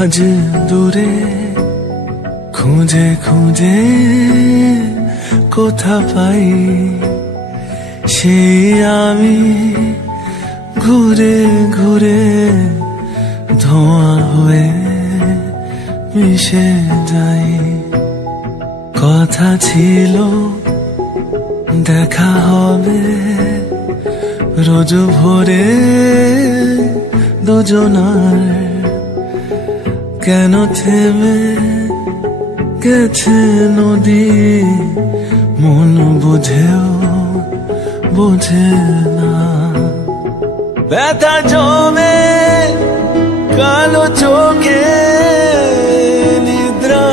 আজ দূরে খুঁজে খুঁজে কোথা পাই সেই আমি ঘুরে ঘুরে ধোঁয়া হয়ে মিশে যাই। কথা ছিল দেখা হবে রোজ ভোরে দুজনার, কেন থেমে গেছে নদী মন বুঝেও বোঝে না। ব্যথা জমে কালো চোখে নিদ্রা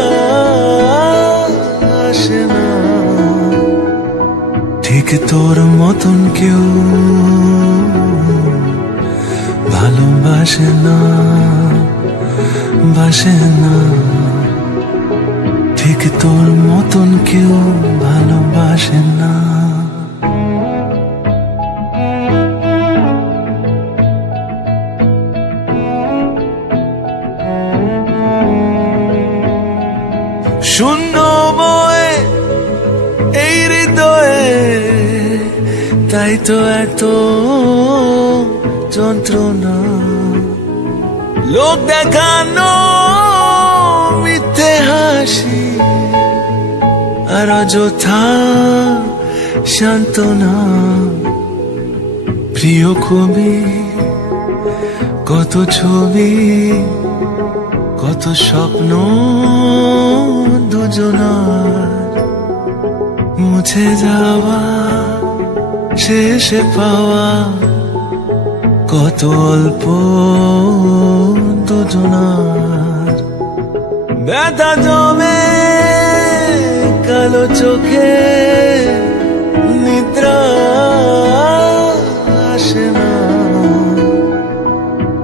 আসে না, ঠিক তোর মতন কেউ ভালোবাসে না, বাসে না, ঠিক তোর মতন কেউ ভালোবাসে না। শূন্যময় এই হৃদয়ে তাই তো এত যন্ত্রণা, লোক দেখানো মিথ্যে হাসি আর অযথা সান্ত্বনা। প্রিয় কবি কত ছবি কত স্বপ্ন দুজনার, মুছে যাওয়া শেষে পাওয়া কত অল্প দুজনার। ব্যথা জমে কালো চোখে নিদ্রা আসে না,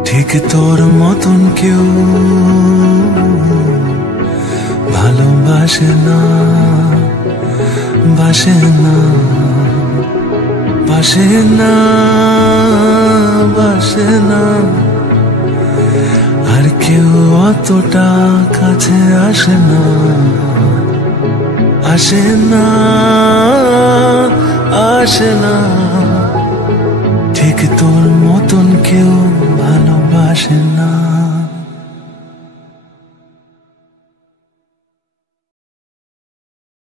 ঠিক তোর মতন কেউ ভালোবাসে না, বাসে না, বাসে না, বাসে না, আর কেউ অতটা কাছে আসে না, আসে না, আসে না, ঠিক তোর মতন কেউ ভালোবাসে না।